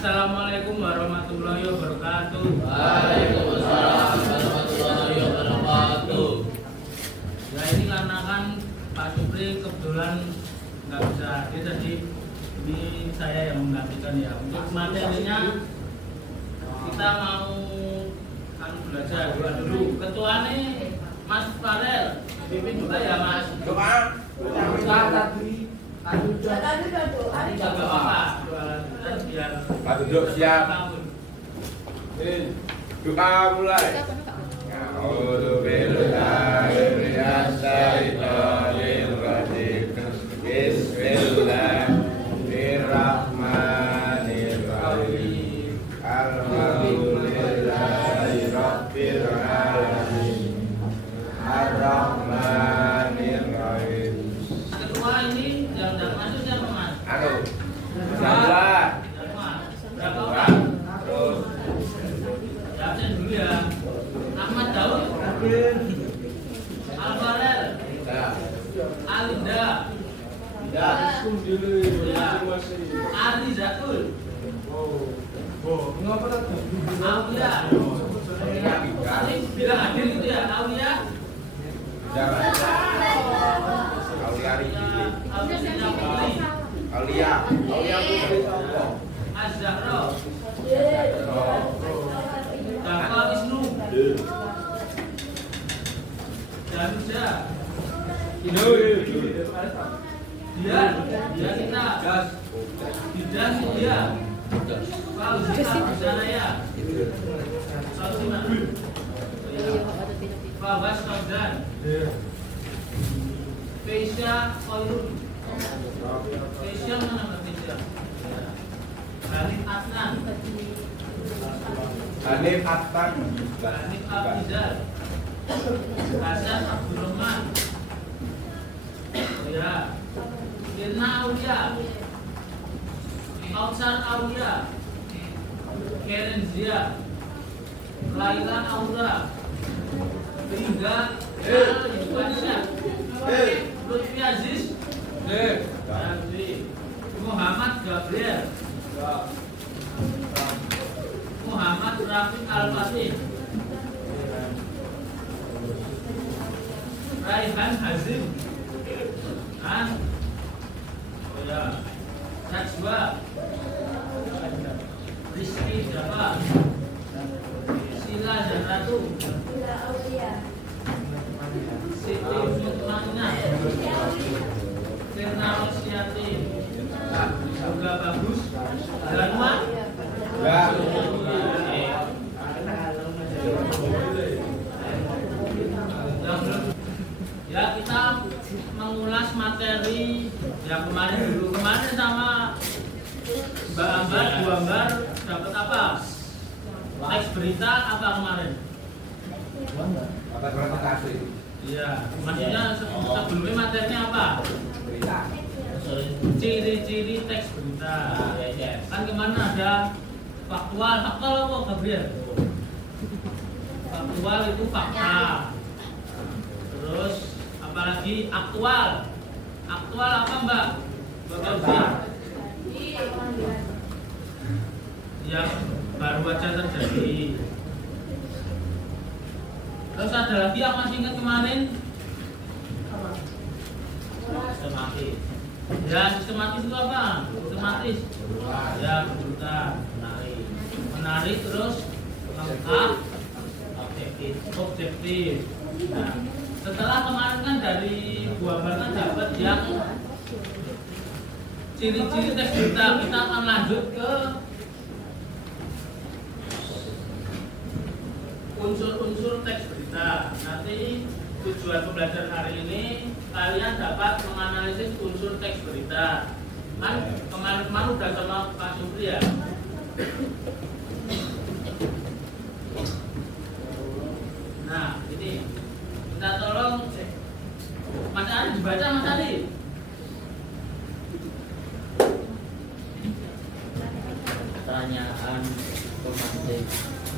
Assalamualaikum warahmatullahi wabarakatuh. Waalaikumsalam warahmatullahi wabarakatuh. Ya ini karena kan Pak Supri kebetulan nggak bisa hadir, jadi ini saya yang menggantikan ya. Untuk materinya kita mau belajar dulu. Ketua nih Mas Farel, pimpin juga ya Mas. Doa. Jaga apa? Biar Duduk siap. Doa mulai. A'udzu billahi minasy syaithanir rajim. Bismillahirrahmanirrahim. Alhamdulillahi rabbil alamin. Ar-Rahmanir-Rahim. ketua ini yang masuk siapa Mas? Anu. Salah. Berapa orang? Terus Ya, absen dulu ya. Ahmad Daud, Alvarel, ya. Alinda, Ya. ya. Ali Zatul, Aulia. Tadi bilang hadir gitu ya, Aulia. Jangan. Aulia Riki. Aulia Putri, Aulia Putri Sopo. Az-Zahra, Oh. Dava Wisnu, Januja, Dian kita, Didan Mulia, Fauzia Abdalaya, Fauzina, Fawaz Fauzan, Feisya Khairun, Feisya mana Mbak Feisya? Hanif Adnan, Hanif Adnan. Hanif Abdizal, Hasan Abdurrahman, ya, Irna Aulia, Kautsar Aulia, Karen Zia, Laila Aura, Ringga Al-Yubansyah, Lutfi Aziz, Muhammad Gabriel, Muhammad Rafiq Al-Fatih, Raihan Hazim, Najwa, Rizky Java, Sila Zanratu, Siti Mutmainah, Firna Rosyati, Yoga Bagus, Danwa. Ya. Ya, kita mengulas materi yang kemarin dulu. Kemarin sama Mbak Ambar, Bu Ambar dapat apa? Teks berita apa kemarin? Apa presentasi? Iya, maksudnya sebelumnya materinya apa? Berita. Ciri-ciri teks berita. Kan kemarin ada faktual apa Gabriel? Faktual itu fakta. Terus apalagi aktual. Aktual apa Mbak? Yang baru aja terjadi. Terus ada lagi yang masih ingat kemarin? Sistematis. Ya, sistematis itu apa? Sistematis. Ya, berita, menarik. Menarik terus lengkap, objektif. Nah, setelah kemarin kan dari Bu Ambar kan dapat yang ciri-ciri teks berita, kita akan lanjut ke unsur-unsur teks berita. Nanti tujuan pembelajaran hari ini kalian dapat menganalisis unsur teks berita. Kan kemarin udah sama Pak Supri ya. Nah, ini minta tolong Mas Ali dibaca Mas Ali. Pertanyaan pemantik,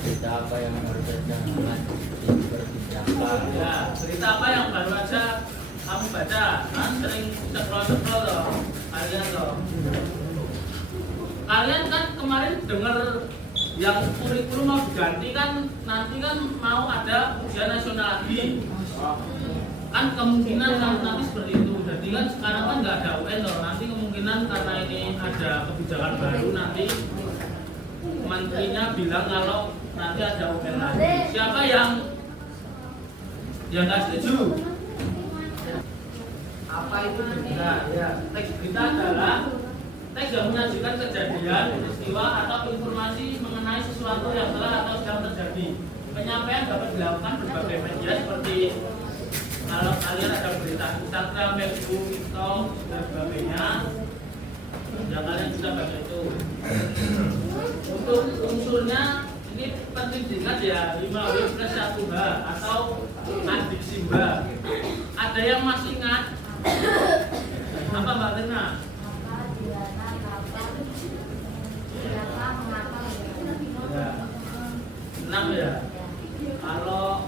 berita apa yang harus jangan diperbincangkan? Ya, berita apa yang baru aja kamu baca? Kan sering scroll toh, kalian toh. Kalian kan kemarin dengar yang kurikulum mau diganti kan, nanti kan mau ada ujian nasional lagi. Kan kemungkinan nanti seperti itu. Jadi kan sekarang kan nggak ada UN loh. Nanti kemungkinan karena ini ada kebijakan baru, nanti menterinya bilang kalau nanti ada UN lagi. Siapa yang nggak setuju? Apa itu berita? Ya, teks berita adalah teks yang menyajikan kejadian, peristiwa atau informasi mengenai sesuatu yang telah atau sedang terjadi. Penyampaian dapat dilakukan berbagai media seperti kalau kalian ada berita Instagram, Facebook, TikTok dan sebagainya, ya kalian bisa baca itu. Untuk unsurnya ini penting diingat ya, 5W plus 1H atau adik Simba. Ada yang masih ingat? Apa Mbak Tina? Ya. 6 ya. Kalau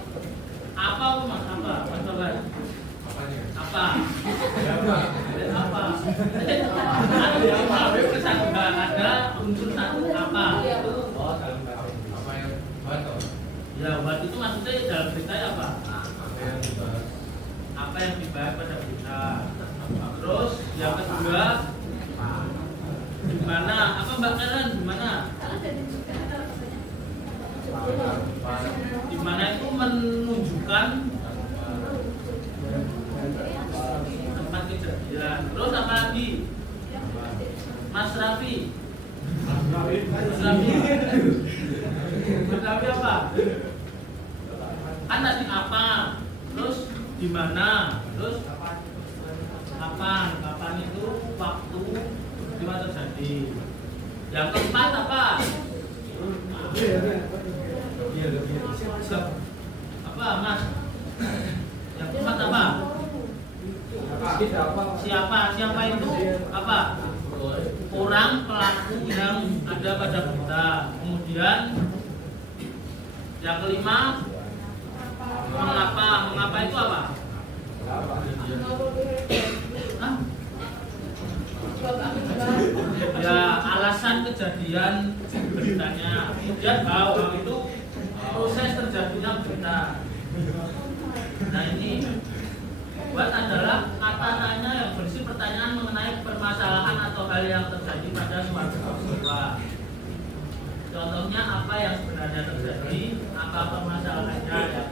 apa Mas? Apa? Mas Bagas? Apa? Apa? Ada 5W plus 1H, ada unsur 1 apa? Oh, dalam bahasa apa yang buat toh? Ya, buat itu maksudnya dalam berita ya apa? Apa yang dibahas? Apa yang dibahas pada berita. Terus yang kedua, gimana? Apa Mbak Karen? Gimana? Gimana itu menunjukkan tempat kejadian. Terus apa lagi? Mas Raffi. Mas Raffi apa? Kan tadi apa? Terus di mana? Terus kapan itu waktu di mana terjadi. Yang keempat apa? Apa Mas? Yang keempat apa? Siapa itu? Apa? Orang pelaku yang ada pada berita. Kemudian yang kelima, mengapa itu apa? Hah? Ya, alasan kejadian beritanya. Kemudian bahwa itu proses terjadinya berita. Nah ini buat adalah kata tanya yang berisi pertanyaan mengenai permasalahan atau hal yang terjadi pada suatu peristiwa. Contohnya apa yang sebenarnya terjadi, apa permasalahannya ya.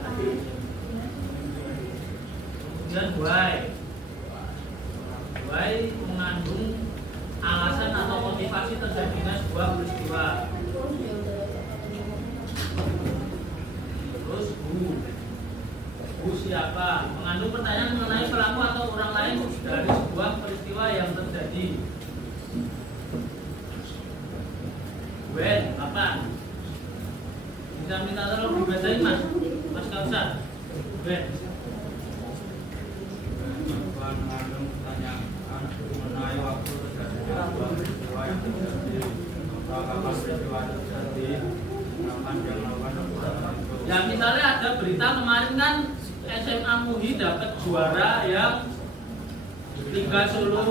Kemudian why mengandung alasan atau motivasi terjadinya sebuah peristiwa. Terus who siapa, mengandung pertanyaan mengenai pelaku atau orang lain dari sebuah peristiwa yang terjadi. When, kapan? Bisa minta tolong dibacain Mas Kausar. When. Mengandung pertanyaan mengenai waktu terjadinya sebuah peristiwa yang terjadi, kapan peristiwa terjadi, kapan yang melakukan perbuatan itu. Ya misalnya ada berita kemarin kan SMA MUI dapat juara yang Liga Solo.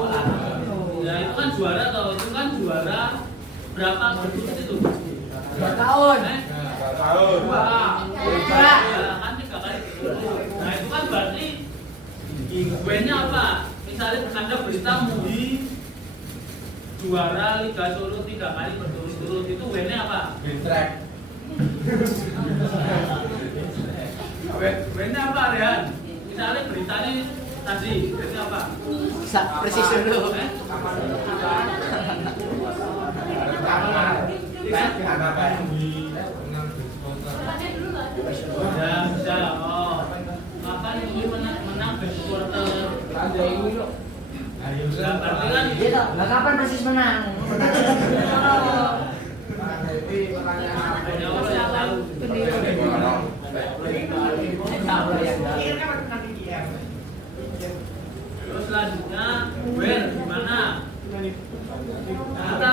Ya itu kan juara atau itu kan juara berapa berturut itu? 2 tahun. 2 tahun. Ya, kan 3 kali berturut. Nah itu kan berarti gue-nya apa? Misalnya ada berita MUI juara Liga Solo 3 kali berturut-turut, itu gue-nya apa? Bintrek. Gue-nya apa Rehan? Misalnya beritanya tadi, gue-nya apa? Persis dulu. Ya bisa. Oh, kapan MUI menang best quarter? Ya berarti kan Lah kapan persis menang? hanya Allah yang tahu. Terus selanjutnya, where, gimana? Kita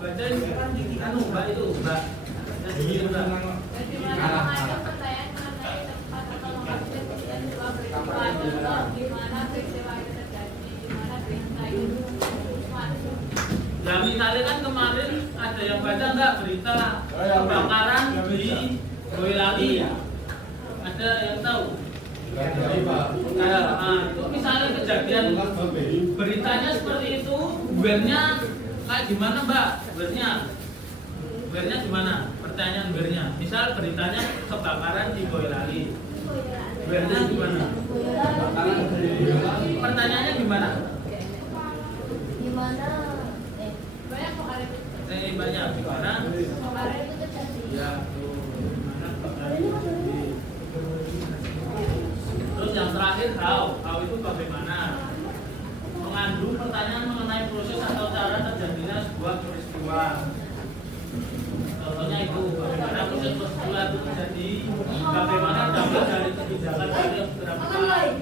bacain anu Mbak itu, Mbak. Ya misalnya kan kemarin ada yang baca nggak berita kebakaran di Boyolali? Ada yang tahu? Nah, itu misalnya kejadian beritanya seperti itu, bernya kayak gimana Mbak? Bernya gimana? Pertanyaan bernya. Misal beritanya kebakaran di Boyolali, bernya gimana? Pertanyaannya gimana? Gimana? Banyak gimana? Kemarin itu terjadi. Ya, gimana kebakaran terjadi? Terus yang terakhir how itu bagaimana? Mengandung pertanyaan mengenai proses atau cara terjadinya sebuah peristiwa. Contohnya itu bagaimana proses peristiwa itu terjadi, bagaimana dampak dari kebijakan dari yang sudah berlaku.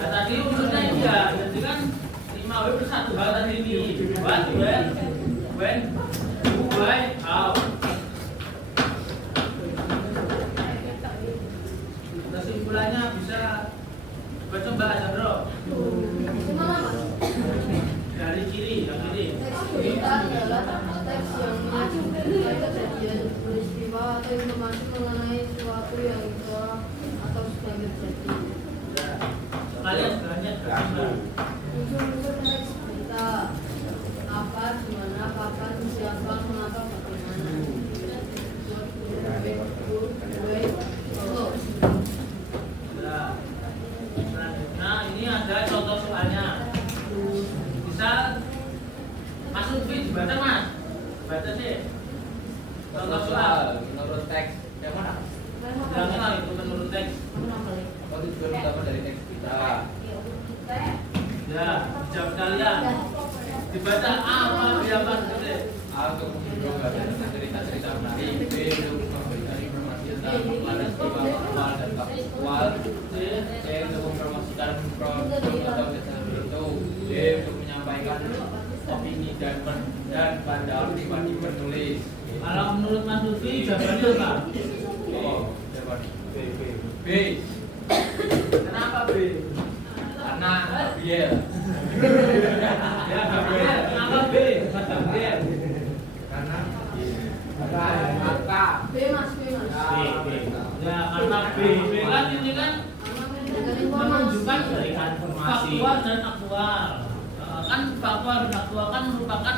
Nah, tadi unsurnya iya, jadi kan 5W bersatu hal tadi ini. What, when, who, why, how. Kesimpulannya bisa coba aja bro. Dari kiri, yang kiri. Teks berita adalah teks yang menunjukkan kejadian peristiwa atau informasi mengenai sesuatu yang telah atau sudah terjadi. Kalian banyak berkembang. Unsur-unsur teks berita apa, di mana, kapan, siapa, mengapa, bagaimana. Nah, ini ada contoh soalnya. Bisa Mas Lutfi dibaca Mas, baca sih. Contoh soal. Menurut teks yang mana? Bilangnya lah itu menurut teks. Oh, tujuan utama dari teks kita. Ya, jawab kalian. Dibaca apa biarkan sih. A untuk menggambarkan cerita-cerita menarik. B untuk memberikan informasi tentang peristiwa aktual dan faktual. C untuk mempromosikan produk atau jasa tertentu. D untuk menyampaikan opini dan pandangan pribadi penulis. Kalau menurut Mas Lutfi jawabannya apa? Oh, jawaban B. Kenapa B? Karena biar. Ya, Gabriel. Kenapa B? Mas Gabriel. Karena Maka B mas. B. Ya, karena B kan ini kan menunjukkan faktual dan aktual. Kan faktual dan aktual kan merupakan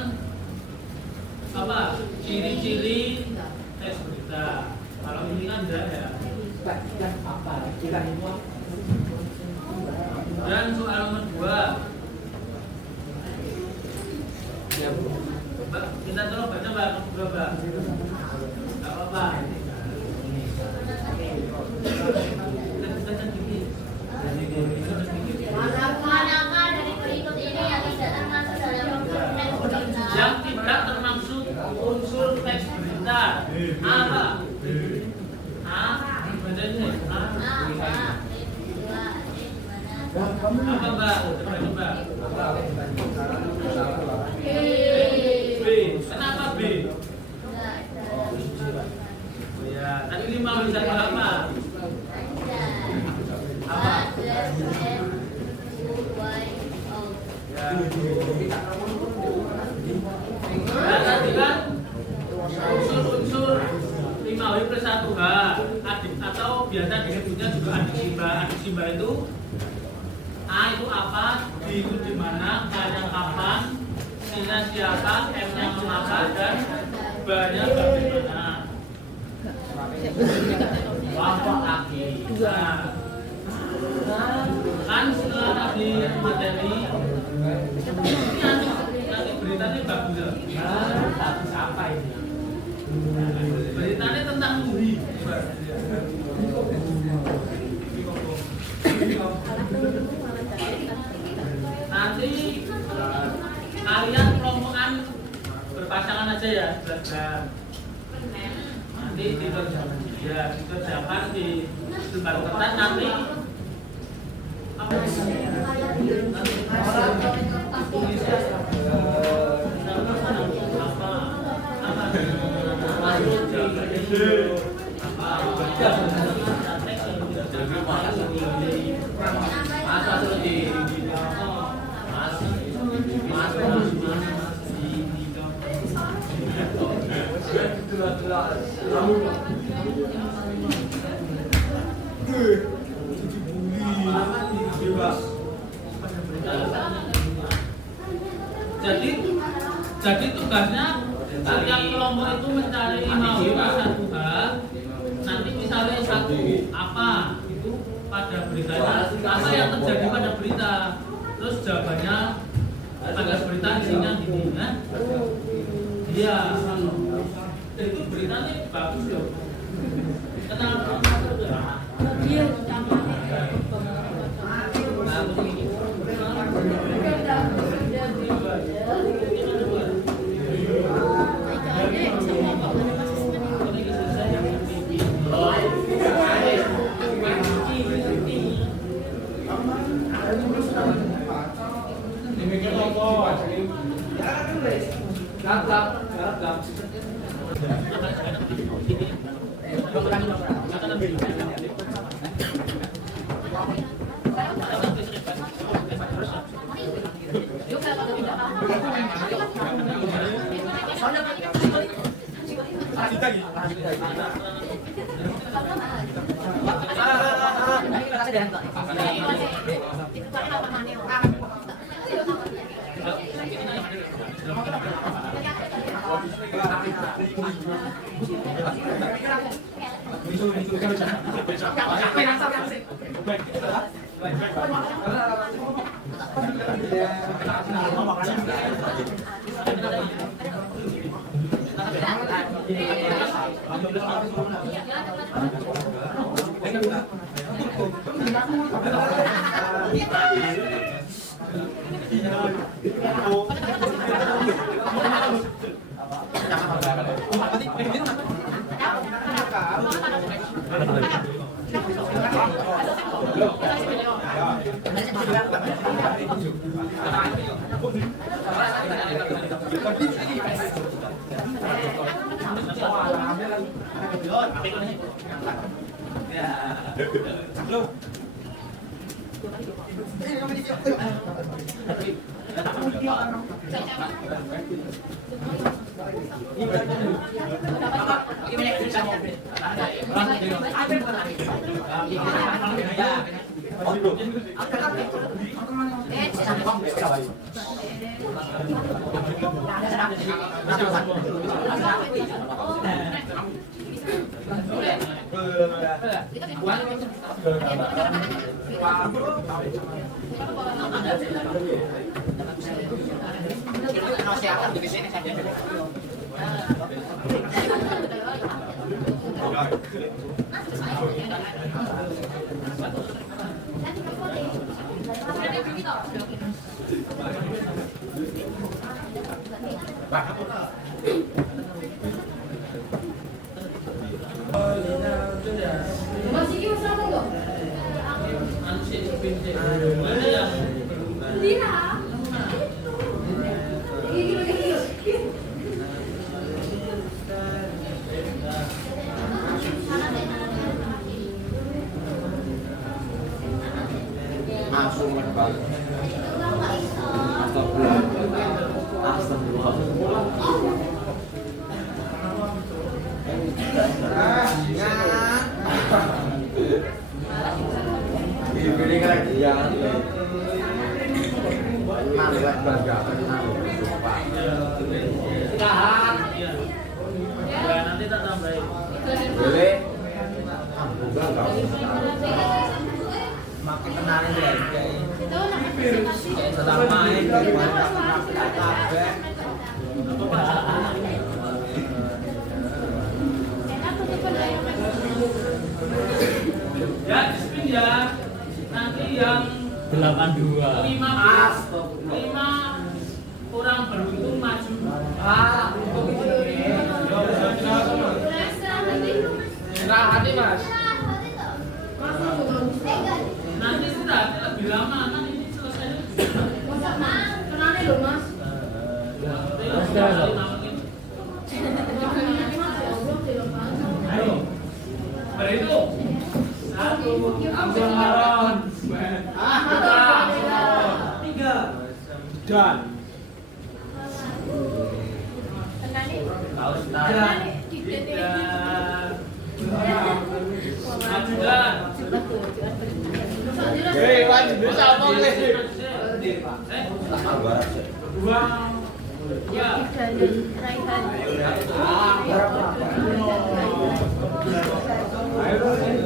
apa? Ciri-ciri teks berita. Kalau ini kan enggak ya. Dan soal nomor 2. Mbak, kita tolong baca Mbak, nomor 2 Mbak. Enggak apa-apa. Manakah dari berikut ini yang tidak termasuk dalam unsur teks berita? Yang tidak termasuk unsur teks berita apa? A, baca ini. A. Apa Mbak? Coba Mbak. B. Kenapa B? Oh ya, tadi 5 bisa apa? Apa? Ya. Nah, tadi kan unsur-unsur 5W plus 1H atau biasa disebutnya juga adik simba. Adik simba itu A itu apa, B itu di mana, K-nya kapan, C-nya siapa, M-nya mengapa, dan B-nya bagaimana. Kelompok lagi. Nah, kan setelah tadi materi ini nanti beritanya bagus ya. Bagus apa ini? Beritanya tentang Uri. Nanti kalian kelompokan berpasangan aja ya, belajar. Nanti dikerjakan di lembar kertas nanti. Apa? Apa? Jadi tugasnya setiap kelompok itu mencari 5 satu nanti misalnya satu apa itu pada beritanya apa yang terjadi pada berita, terus jawabannya pada berita isinya gini kan? Iya, itu beritanya bagus loh. Kenapa? Iya, Mas iki wis apa kok? Anu sih pindah. Mana yang Dina. Iki lho. langsung menerbang. Ini kan dia malah bangga tahan. Iya. Ya, nanti tak tambahin. boleh enggak makin kenalin ya. Itu nak presentasi. Tetap main Ya, spin ya. Nanti yang 82. 5 orang beruntung maju. hati mas Nanti sudah lebih lama kan ini selesai. Kenalin loh mas. Ayo, berhitung. 1, Abdul 3. dan Hei, wajib bisa apa nih? barat Ya. Dan raihan.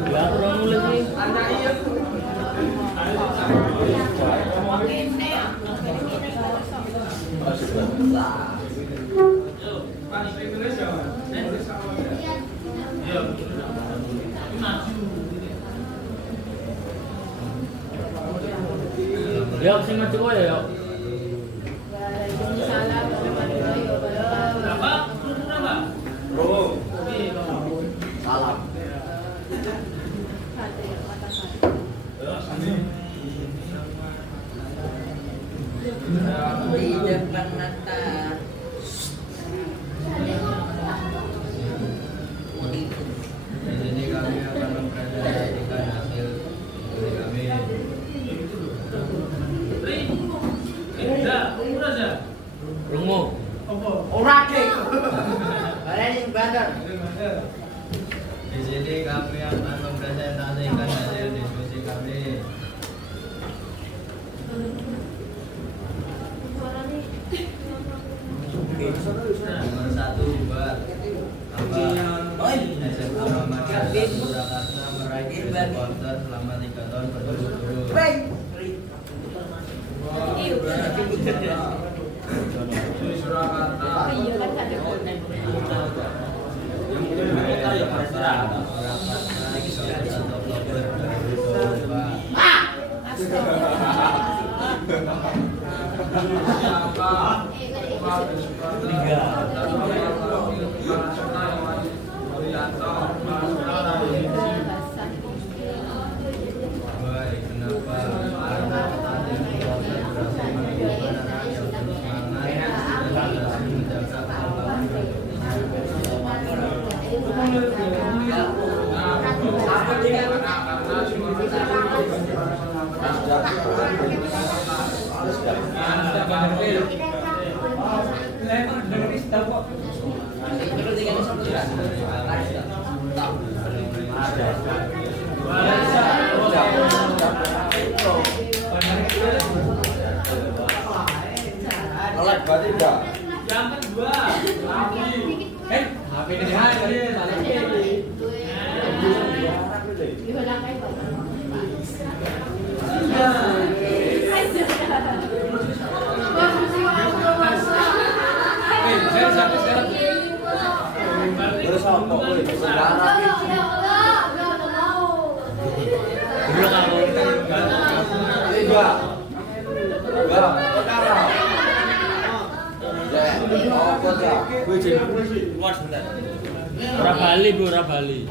Ya, kurang mulai nih. Yuk, sing maju kowe ya, yuk. Berapa? Berapa? Salam. Di depan mata. Di sini kami akan mempresentasikan hasil dari kami. Rungu. Ora kek. Barani bandar. Di sini kami akan mempresentasikan hasil diskusi kami. Nomor 1 buat apa? SMA Muhammadiyah Surakarta meraih supporter selama 3 tahun berturut-turut. Surakarta. Baik, kenapa? Karena tadi supporter berhasil menunjukkan anak yang terus semangat dan berhasil menjaga Yang kedua, HP ini tadi ora Bali, Bu, ora Bali.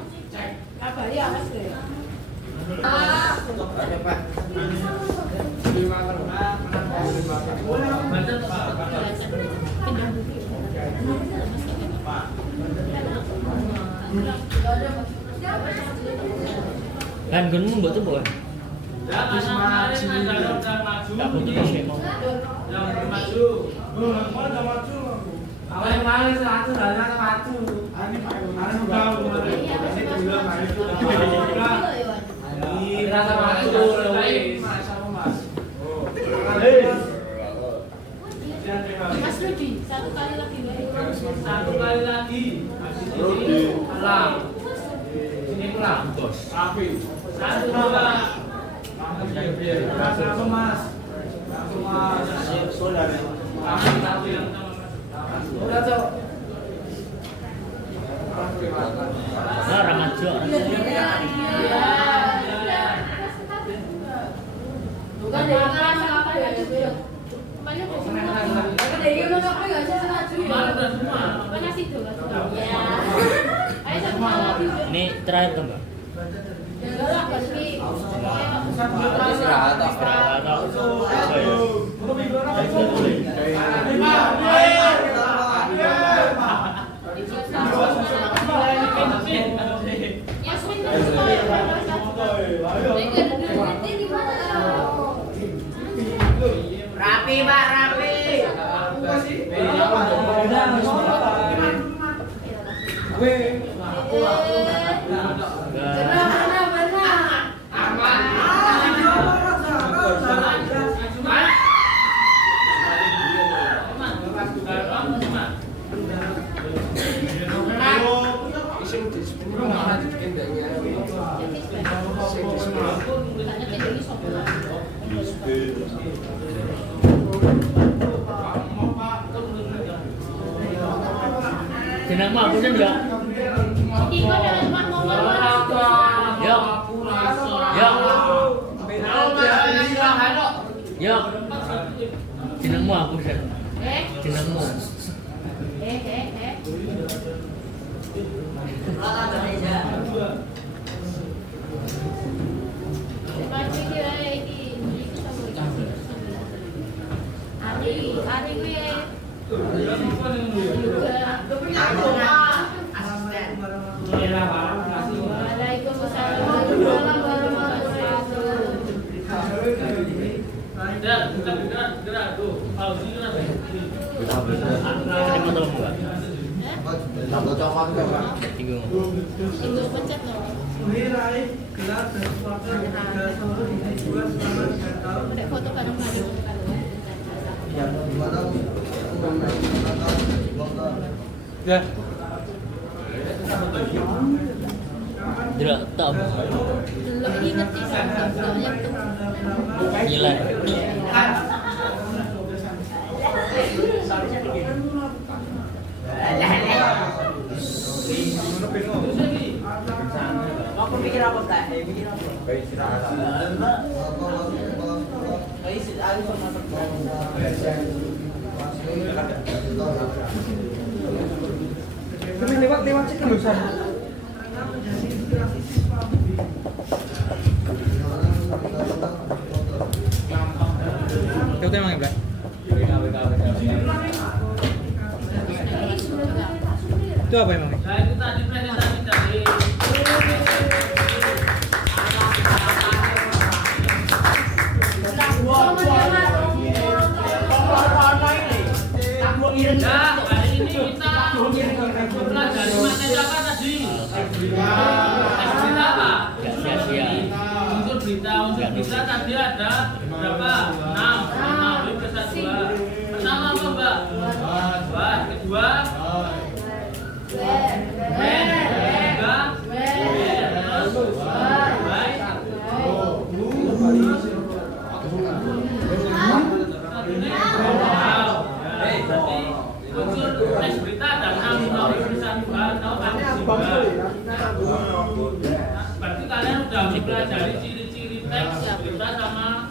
Kan gunmu mbok tuh, Bu. Ya, karena kemarin ada udah maju. Tak butuh kasih mau. Yang maju. Apa yang paling satu dan yang maju? Ini rasa maju Mas Rudi, satu kali lagi. Satu kali lagi. Rudi. Alam. Sini pulang, bos. Api. Satu dua. Satu mas. Satu mas. Saudara. Api satu yang Udah cok. Nah, ora maju. Bukan dari kelas apa ya? Banyak kemarin udah semua. Ya. Ayo sama lagi. Ini terakhir kan, Mbak? Istirahat. Rapi, Pak, rapi. Jenengmu aku sih enggak? Iki kok jangan cuma ngomong. Yo. Yo. Jenengmu aku sih. Jenengmu. Waalaikumsalam warahmatullahi wabarakatuh. Gerak tuh. Pausi gerak. Ini motor enggak? Bingung. Tinggal pencet loh. Udah foto bareng-bareng. Ya. Gerak top. Belum inget sih soalnya tuh. Gila. Aku pikir apa tak? Pikir apa? Kami lewat sih kelulusan. Kau emang enggak? Itu apa emang? Nah, itu tadi presentasi dari ya, hari ini kita mempelajari materi apa tadi? Berita apa? Gak sia-sia. Unsur berita tadi ada berapa? 6. Ini berita 2. Pertama apa, Mbak? Buat. Kedua? Ben. Ketiga? Terus? Baik. Berarti unsur teks berita ada 6. Berita 2 atau berarti kalian udah mempelajari ciri-ciri teks berita sama